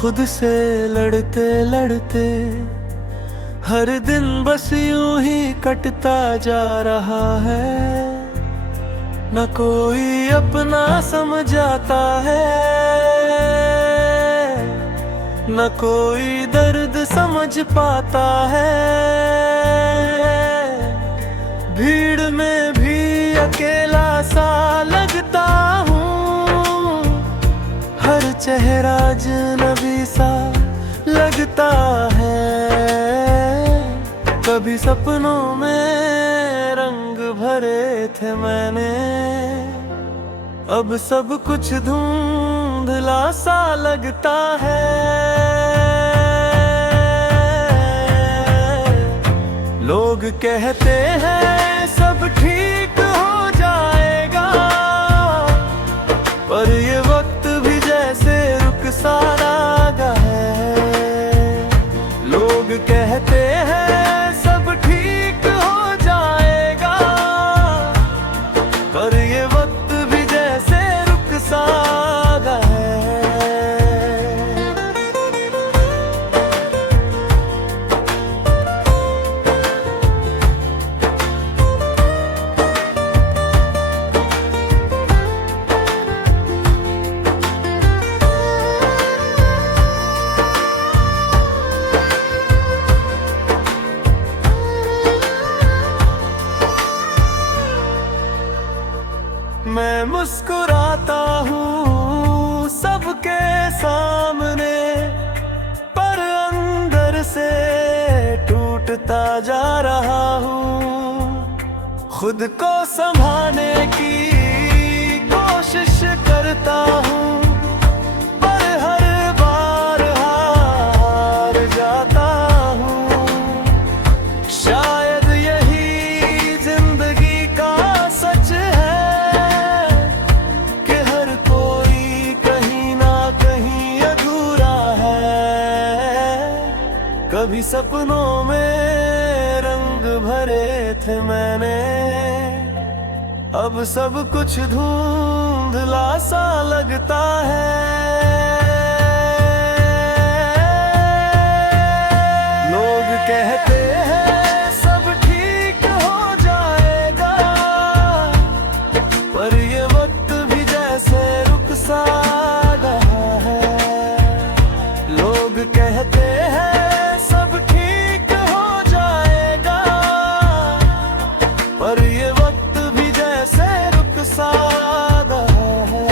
खुद से लड़ते लड़ते हर दिन बस यूं ही कटता जा रहा है। न कोई अपना समझाता है, न कोई दर्द समझ पाता है। भीड़ में भी अकेला सा लगता हूँ, हर चेहरा अजनबी सा लगता है। कभी सपनों में रंग भरे थे मैंने, अब सब कुछ धुंधला सा लगता है। लोग कहते हैं सब ठीक हो जाएगा, पर ये वक्त भी जैसे रुक सा लगा है। लोग कहते हैं सब ठीक हो जाएगा, पर ये वक्त भी जैसे रुक सा लगा है। मैं मुस्कुराता हूँ सबके सामने, पर अंदर से टूटता जा रहा हूँ। खुद को संभालने की कोशिश करता हूँ, पर हर बार हार जाता हूँ। शायद यही जिंदगी का सच है, कभी सपनों में रंग भरे थे मैंने, अब सब कुछ धुंधला सा लगता है। लोग कहते हैं सब ठीक हो जाएगा, पर ये वक्त भी जैसे रुक सा रहा है। लोग कहते हैं पर ये वक्त भी जैसे रुक सा रहा है।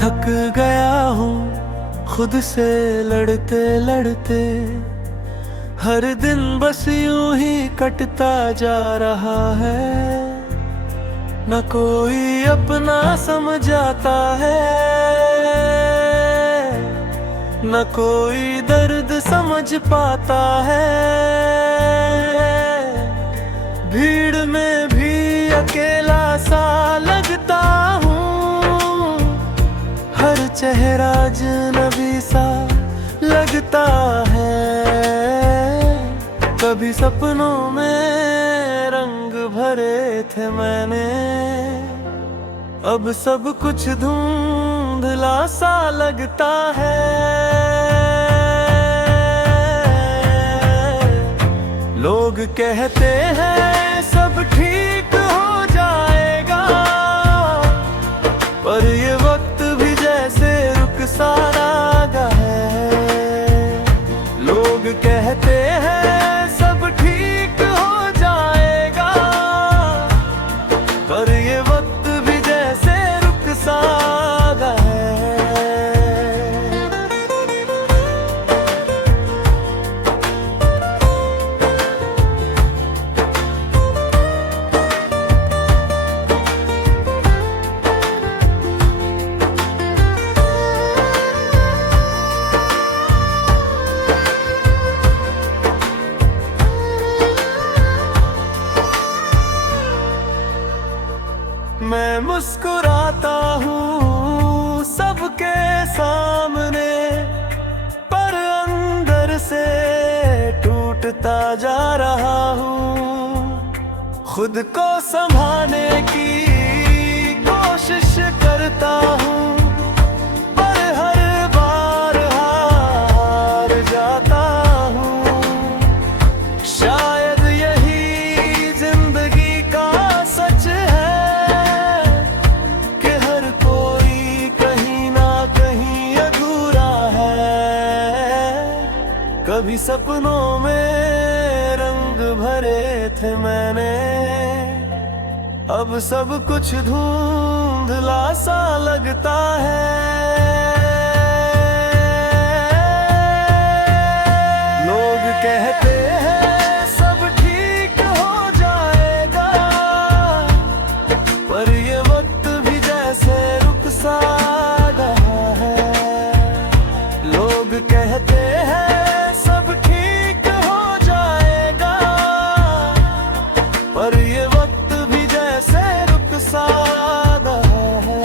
थक गया हूँ खुद से लड़ते लड़ते, हर दिन बस यूं ही कटता जा रहा है। न कोई अपना समझाता है, न कोई दर्द समझ पाता है। भीड़ में भी अकेला सा लगता हूँ, हर चेहरा अजनबी सा लगता है। कभी सपनों में रंग भरे थे मैंने, अब सब कुछ धुंधला सा लगता है। लोग कहते हैं सब ठीक हो जाएगा, पर ये वक्त भी जैसे रुक सा लगा है। लोग कहते हैं सब ठीक हो जाएगा, पर ये वक्त भी जैसे रुक सा मुस्कुराता हूँ सबके सामने, पर अंदर से टूटता जा रहा हूँ। खुद को संभालने की कोशिश करता हूँ, पर हर बार हार जाता हूँ। शायद यही जिंदगी का सच है कि हर कोई कहीं ना कहीं अधूरा है। कभी सपनों में रंग भरे थे मैंने, अब सब कुछ धुंधला सा लगता है। लोग कहते हैं सब ठीक हो जाएगा, पर ये वक्त भी जैसे रुक सा रहा है। लोग कहते हैं सब ठीक हो जाएगा, पर ये वक्त भी जैसे रुक सा रहा है।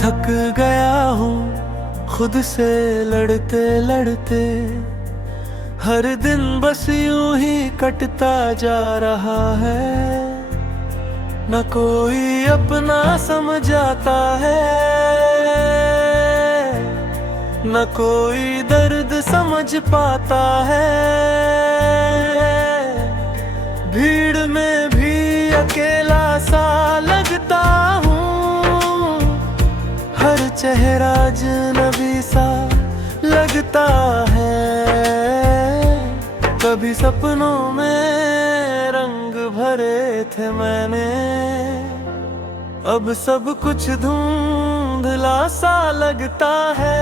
थक गया हूँ खुद से लड़ते लड़ते, हर दिन बस यूं ही कटता जा रहा है। न कोई अपना समझाता है, न कोई दर्द समझ पाता है। भीड़ में भी अकेला सा लगता हूँ, हर चेहरा अजनबी सा लगता है। कभी सपनों में रंग भरे थे मैंने, अब सब कुछ धुंधला सा लगता है।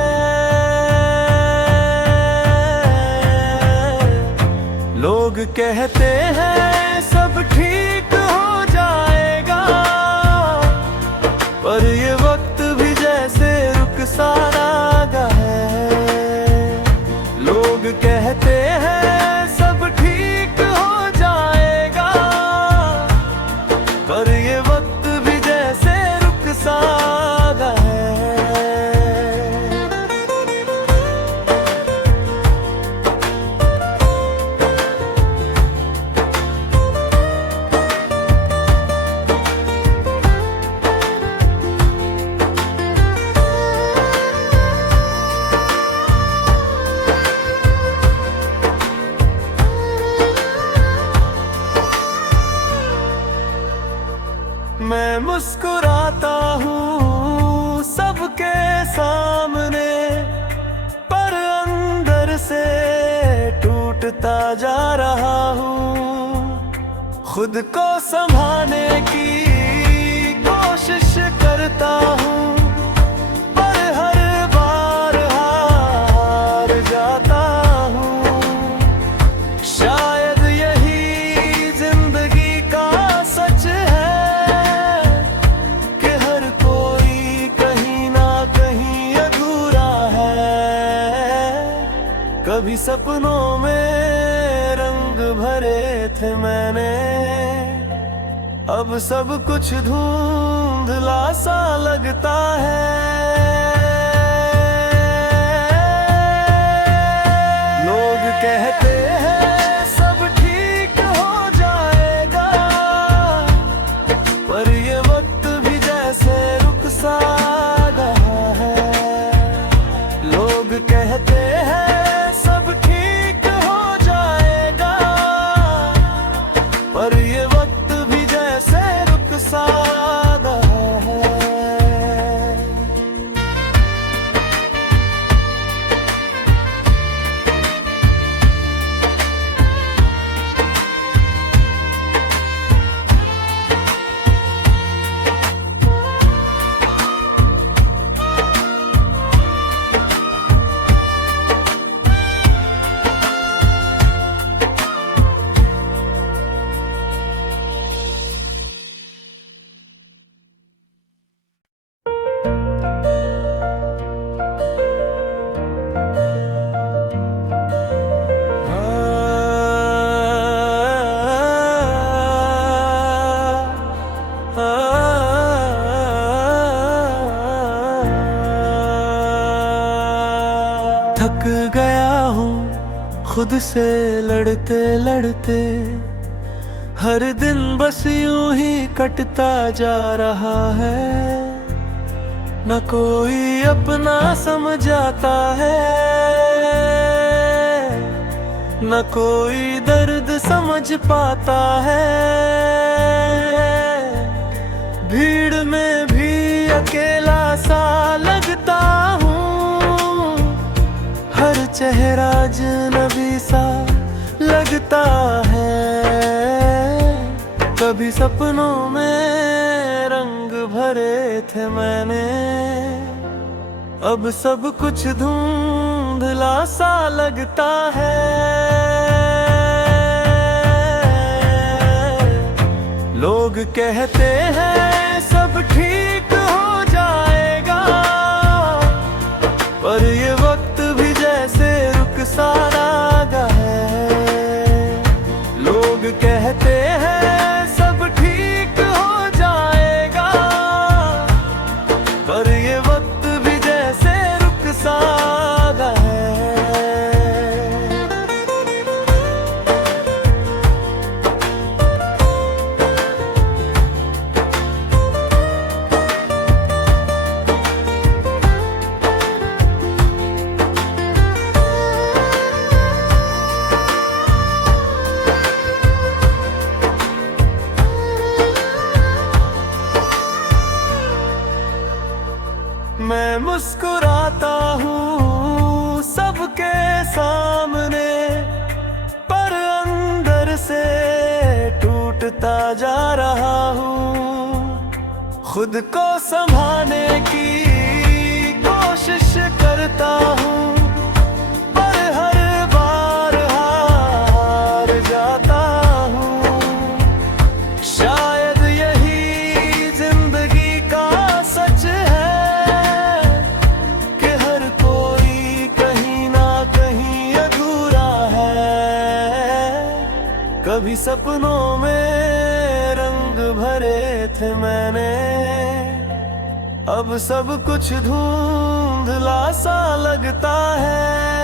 लोग कहते हैं सब ठीक हो जाएगा, पर ये वक्त भी जैसे रुक सा रहा है। लोग कहते हैं सब ठीक हो जाएगा, पर ये वक्त भी जैसे रुक सा रहा है। मैं मुस्कुराता हूँ सबके सामने, पर अंदर से टूटता जा रहा हूँ। खुद को संभालने की कोशिश करता हूँ, पर हर बार हार जाता हूँ। शायद यही जिंदगी का सच है कि हर कोई कहीं ना कहीं अधूरा है। कभी सपनों में रंग भरे थे मैंने, अब सब कुछ धुंधला सा लगता है। लोग कहते हैं सब ठीक हो जाएगा, पर ये वक्त भी जैसे रुक सा रहा है। लोग कहते हैं सब ठीक हो जाएगा, पर गया हूँ खुद से लड़ते लड़ते। हर दिन बस यूं ही कटता जा रहा है, न कोई अपना समझ आता है, न कोई दर्द समझ पाता है। भीड़ में भी अकेला सा लगता हूँ, हर चेहरा अजनबी सा लगता है। कभी सपनों में रंग भरे थे मैंने, अब सब कुछ धुंधला सा लगता है। लोग कहते हैं सब ठीक हो जाएगा, पर ये वक्त भी जैसे रुक सा लगा है। लोग कहते हैं सब ठीक हो जाएगा, पर ये वक्त भी जैसे रुक सा लगा है। मैं मुस्कुराता हूँ सबके सामने, पर अंदर से टूटता जा रहा हूँ। खुद को संभालने की कोशिश करता हूँ, पर हर बार हार जाता हूँ। शायद यही जिंदगी का सच है, कभी सपनों में रंग भरे थे मैंने, अब सब कुछ धुंधला सा लगता है।